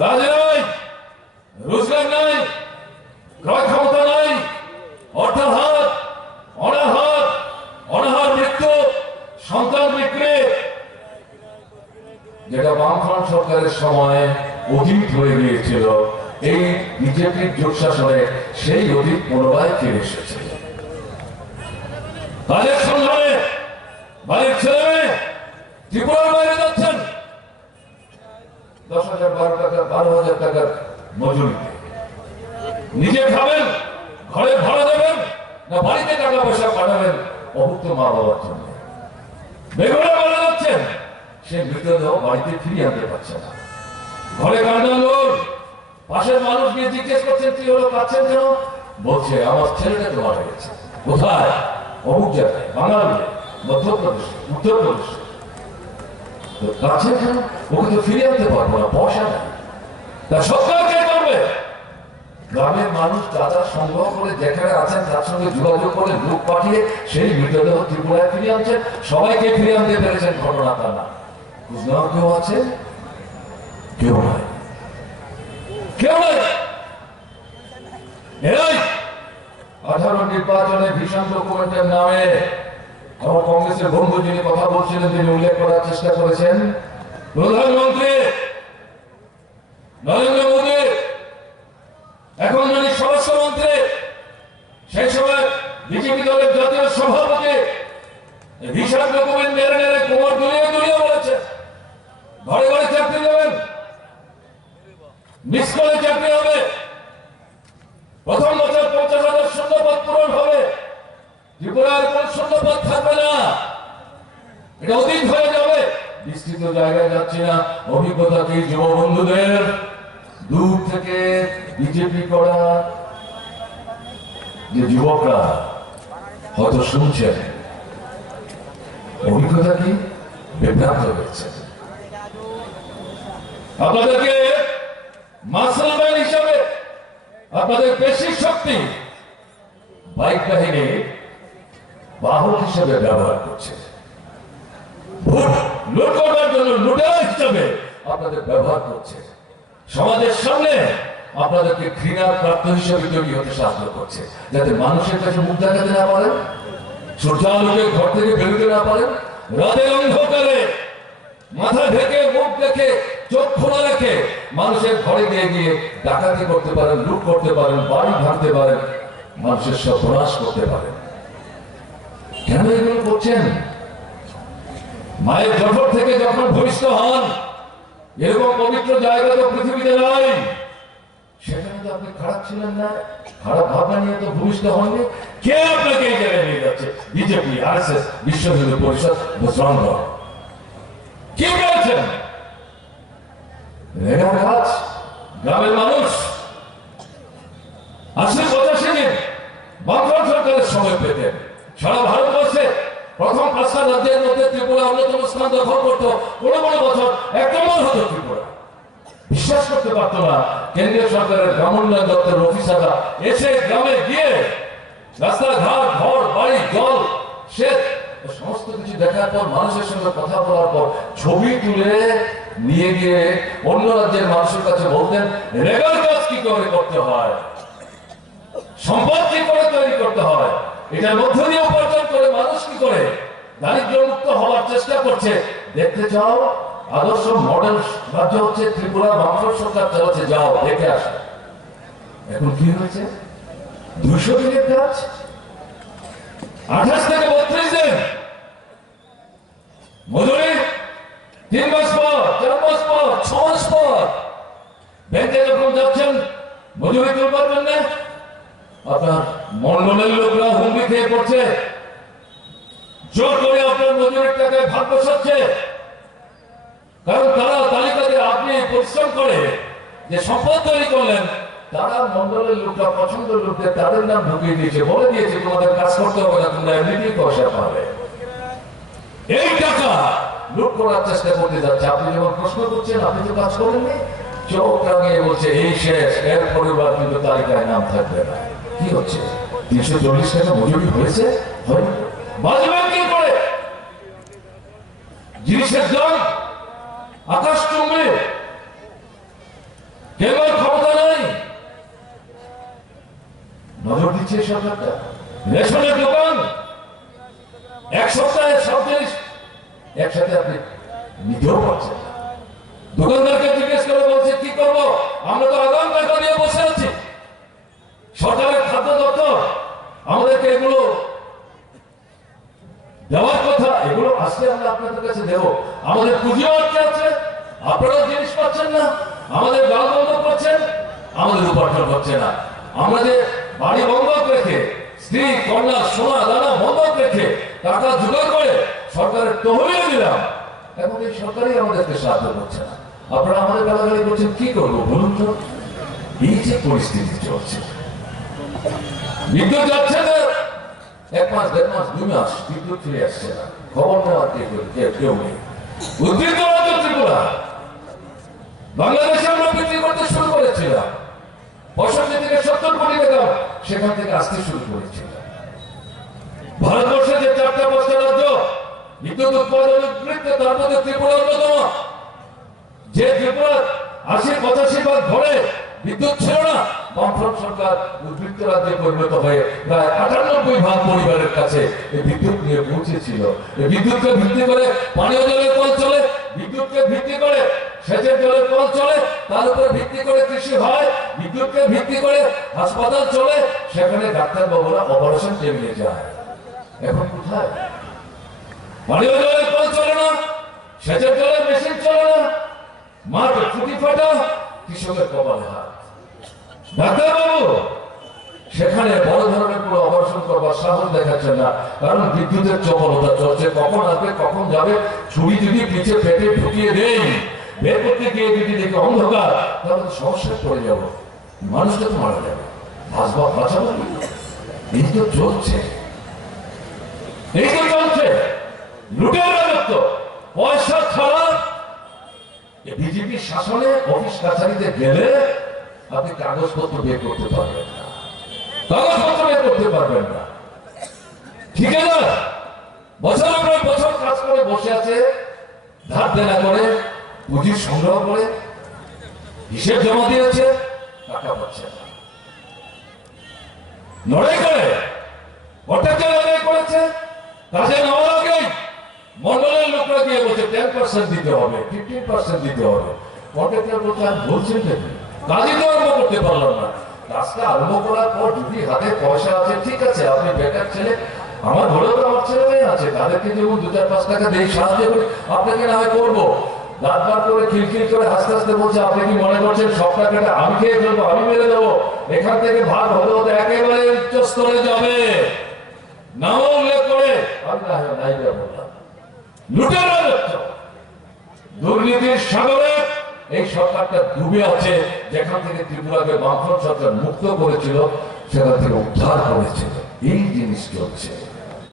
কাজ নাই, রোজগার নাই, ক্রয় ক্ষমতা নাই, অর্থাৎ অনাহার মৃত্যু, সন্তান বিক্রি, যেটা বামফ্রন্ট সরকারের সময় অতীত হয়ে গিয়েছিল, এই বিজেপির জোট শাসনে সেই অতীত পুনরায় ফিরে এসেছে। কাজের সন্ধানে বাড়ির ছেলে মেয়ে ত্রিপুরার বাইরে যাচ্ছেন 10,000, 12,000 টাকার মজুরিতে। নিজে খাবেন, ঘরে ভাড়া দেবেন, না বাড়িতে টাকা পয়সা পাঠাবেন অভুক্ত মা বাবার জন্য। বেগুনে মারা যাচ্ছেন, সে মৃতদেহ বাড়িতে ফিরিয়ে আনতে পারছে না। ঘরে কান্নার লোক, পাশের মানুষ গিয়ে জিজ্ঞেস করছেন কি হলো, কাঁদছেন কেন? বলছে আমার ছেলেটা তো মারা গেছে। কোথায়? অমুক জায়গায়, বাঙালি, মধ্যপ্রদেশ, উত্তরপ্রদেশ। তো কাছে কেন? ওকে তো ফিরিয়ে আনতে পারবো না, পয়সা নেই। তা সরকার কে করবে? গ্রামের মানুষ যারা সংগ্রহ করে যেখানে আছেন তার সঙ্গে যোগাযোগ করে লোক পাঠিয়ে সেই মৃতদেহ ত্রিপুরায় ফিরিয়ে আনছেন। সবাইকে ফিরিয়ে আনতে পেরেছেন, ঘটনা তা না। বুঝলাম কেউ আছে? কেউ নাই, কেউ নাই। এই 18 নির্বাচনে ভীষণ ডকুমেন্টের নামে আমার কংগ্রেসের বন্ধু যিনি কথা বলছিলেন, তিনি উল্লেখ করার চেষ্টা করেছেন প্রধানমন্ত্রী নরেন্দ্র মোদী, এখন যিনি স্বরাষ্ট্রমন্ত্রী, সেই সময় বিজেপি দলের জাতীয় সভাপতি ভীষণ ডকুমেন্ট নেড়ে নেড়ে কোমর দুলিয়ে দুলিয়ে বলেছে ঘরে ঘরে চাকরি দেবেন, মিস করে চাকরি হবে, প্রথম বছর 50,000 শূন্যপদ পূরণ হবে, ত্রিপুরার কোন শূন্যপদ থাকবে না, এটা অতীত হয়ে যাবে। বিস্তৃত জায়গায় যাচ্ছি না, অভিজ্ঞতা কি যুব বন্ধুদের, দূর থেকে বিজেপি করা যে যুবকরা হয়তো শুনছেন, অভিজ্ঞতা কি বিভ্রান্ত হয়েছে। আপনাদেরকে মাসল ম্যান হিসাবে আপনাদের পেশি শক্তি বাইক বাহিনী বাহক হিসেবে ব্যবহার করছে, ভোট লুট করার জন্য লুটেরা হিসেবে আপনাদের ব্যবহার করছে, সমাজের সামনে আপনাদেরকে ঘৃণার প্রাপ্ত হিসেবে তৈরি হতে সাহায্য করছে, যাতে মানুষের কাছে মুখ দেখাতে না পারেন, সূর্যালোকে ঘর থেকে বেরোতে না পারেন, রাতের অন্ধকারে মাথা ঢেকে মুখ দেখে চোখ খোলা রেখে মানুষের ঘরে গিয়ে গিয়ে ডাকাতি করতে পারেন, লুট করতে পারেন, বাড়ি ভাঙতে পারেন, মানুষের সর্বনাশ করতে পারেন। কেন এগুলো করছেন? মায়ের জঠর থেকে যখন ভূমিষ্ঠ হন, এরকম পবিত্র জায়গা তো পৃথিবীতে নাই, সেখানে তো আপনি খারাপ ছিলেন না, খারাপ ভাবনা নিয়ে তো ভূমিষ্ঠ হননি। কে আপনাকে এই জায়গায় নিয়ে যাচ্ছে? বিজেপি, আরএসএস, বিশ্ব হিন্দু পরিষদ, বজরং দল। কি বলছেন? রেগার কাজ গ্রামের মানুষ 80-85 দিন বামফ্রন্ট সরকারের সময় পেতেন। সারা ভারতবর্ষে প্রথম 5টা রাজ্যের মধ্যে ত্রিপুরা অন্যতম স্থান দখল করতো। 15 বছর 1 নম্বর হতো ত্রিপুরা। বিশ্বাস করতে পারতো না কেন্দ্রীয় সরকারের গ্রামোন্নয়ন দপ্তরের অফিসাররা এসে গ্রামে গিয়ে রাস্তাঘাট, ঘর বাড়ি, জল, সেচ সমস্ত কিছু দেখার পর, মানুষের সঙ্গে কথা বলার পর ছবি তুলে নিয়ে গিয়ে অন্য রাজ্যের মানুষের কাছে বলতেন রেগার কাজ কি করে করতে হয়, সম্পদ কি করে তৈরি করতে হয়, এটার মধ্য দিয়ে উপার্জন করে মানুষ কি করে দারিদ্র মুক্ত হওয়ার চেষ্টা করছে। দেখতে চাও? আদর্শ মডেল রাজ্য হচ্ছে ত্রিপুরা, বামফ্রন্ট সরকার চালাচ্ছে, যাও দেখে আসো। এখন কি হয়েছে? 200 দিনের কাজ 28 থেকে 32 দিন, মজুরি 3 মাস পর, 4 মাস পর, 6 মাস পর। ব্যাংকে যখন যাচ্ছেন মজুরি তুলতে পারবেন না, আপনার মন্ডলের লোকরা হুমকি খেয়ে পড়ছে, জোর করে আপনার মজুরির টাকায় ভাগ বসাচ্ছে। কারণ তারা তালিকাতে আপনি পরিশ্রম করে যে সম্পদ তৈরি করলেন, তারা মন্ডলের লোকরা পছন্দের লোকদের তাদের নাম ঢুকিয়ে দিয়েছে, বলে দিয়েছে তোমাদের কাজ করতে হবে না, তোমরা এমনিতেই পয়সা পাবে। এই টাকা লুট করার চেষ্টা করতে যাচ্ছে। আপনি যখন প্রশ্ন করছেন আপনি তো কাজ করেননি, চোখ রাঙিয়ে বলছে এই শেষ, এর পরিবার কিন্তু তালিকায় নাম থাকবে না। কি হচ্ছে? 340 টাকা মজুরি হয়েছে, বাজবেন কি করে? জিনিসের দাম আকাশ চুম্বে, কেবল ক্ষমতা নাই, নজর দিচ্ছে সরকারটা। রেশনের দোকান এক সপ্তাহে সব জিনিস একসাথে আপনি নিতেও পারছেন। দোকানদারকে জিজ্ঞেস করে বলছে কি করবো, আমরা তো আগাম টাকা দিয়ে বসে আছি, সরকারের খাদ্য দপ্তর আমাদেরকে এগুলো দেওয়ার কথা, এগুলো আজকে আমরা আপনাদের কাছে দেব, আমাদের পুঁজিও আটকে আছে, আপনারাও জিনিস পাচ্ছেন না, আমাদের গাল বন্ধ করছেন, আমাদের উপার্জন হচ্ছে না। আমরা যে বাড়ি বন্ধক রেখে, স্ত্রী কন্যা সোনা দানা বন্ধক রেখে টাকা জোগাড় করে সরকারের তহবিলে দিলাম, এখন এই সরকারই আমাদেরকে সাহায্য করছে না। আপনারা আমাদের গালাগালি করছেন, কি করবো বলুন তো? এই যে পরিস্থিতি চলছে, বিদ্যুৎ যাচ্ছে না, 1 মাস 1.5 মাস 2 মাস বিদ্যুৎ ফিরে আসছে না, খবর নেওয়ার কেউ নেই। উদ্বৃত্ত রাজ্য ত্রিপুরা, বাংলাদেশে আমরা বিক্রি করতে শুরু করেছিলাম 65 থেকে 70 কোটি টাকা, সেখান থেকে আসতে শুরু করেছিল। ভারতবর্ষে যে 4টা 5টা রাজ্য বিদ্যুৎ উৎপাদন বৃদ্ধি, তার মধ্যে ত্রিপুরা অন্যতম। যে ত্রিপুরা 80-85% ধরে বিদ্যুৎ ছিল না, বামফ্রন্ট সরকার উদ্বৃত্ত রাজ্যে পরিণত হয়ে প্রায় 98% পরিবারের কাছে এই বিদ্যুৎ নিয়ে পৌঁছেছিল। এই বিদ্যুৎকে ভিত্তি করে পানীয় জলের কল চলে, বিদ্যুৎকে ভিত্তি করে সেচের জলের কল চলে, তার উপরে ভিত্তি করে কৃষি হয়, বিদ্যুৎকে ভিত্তি করে হাসপাতাল চলে, সেখানে ডাক্তারবাবুরা অপারেশন টেবিলে যায়। এখন কোথায়? পানীয় জলের কল চলে না, সেচের জলের মেশিন চলে না, মাঠে ফুটি ফাটা, কৃষকের কপালে হাত। ডাক্তারবাবু সেখানে বড় ধরনের কোনো অপারেশন করবার সাহস দেখাচ্ছেন না, কারণ বিদ্যুতের চপলতা চলছে, কখন আসবে কখন যাবে। ছুরি যদি পিছে পেটে ঢুকিয়ে দেই, বের করতে গিয়ে যদি দেখে অন্ধকার, তাহলে সমস্যায় পড়ে যাব, মানুষটা তো মারা যাবে, বাঁচাবো। এই তো চলছে, এই তো চলছে লুটের রাজত্ব। পয়সা ছাড়া বিজেপির শাসনে অফিস কাছারিতে গেলে আপনি কাগজপত্র বের করতে পারবেন না, কাগজপত্র বের করতে পারবেন না। ঠিক আছে, বছরের পর বছর কাজ করে বসে আছে, ধার দেনা করে, পুঁজি সংগ্রহ করে, হিসেব জমা দিয়েছে, টাকা পাচ্ছে না। লড়াই করে ভট্টাচার্য লড়াই করেছে, কাজে নেওয়ার আগেই মন্ডলের লোকরা দিয়ে বলছে 10% দিতে হবে, 15% দিতে হবে। ভট্টাচার্য বলছে আমি বলছেন দেখি, কাজই তো আরম্ভ করতে পারলাম না। কাজটা আরম্ভ করার পর যদি হাতে পয়সা আছে, ঠিক আছে, আপনি বেকার ছেলে, আমার ঘরেও তো আমার ছেলে মেয়ে আছে, তাদেরকে যেমন 2-4-5 টাকা দিয়ে সাহায্য করি, আপনাকে না হয় করবো। দাঁতবার করে খিলখিল করে হাসতে হাসতে বলছে, আপনি কি মনে করছেন সব টাকাটা আমি খেয়ে ফেলবো, আমি মেরে দেবো? এখান থেকে ভাগ হতে হতে একেবারে উচ্চ স্তরে যাবে। নাম উল্লেখ করে আমি নাই বললাম, লুটের রাজত্ব, দুর্নীতির সাগরে এই সরকারটা ডুবে আছে। যেখান থেকে ত্রিপুরাকে বামফ্রন্ট সরকার মুক্ত করেছিল, সেখান থেকে উদ্ধার করেছিল। এই জিনিস চলছে।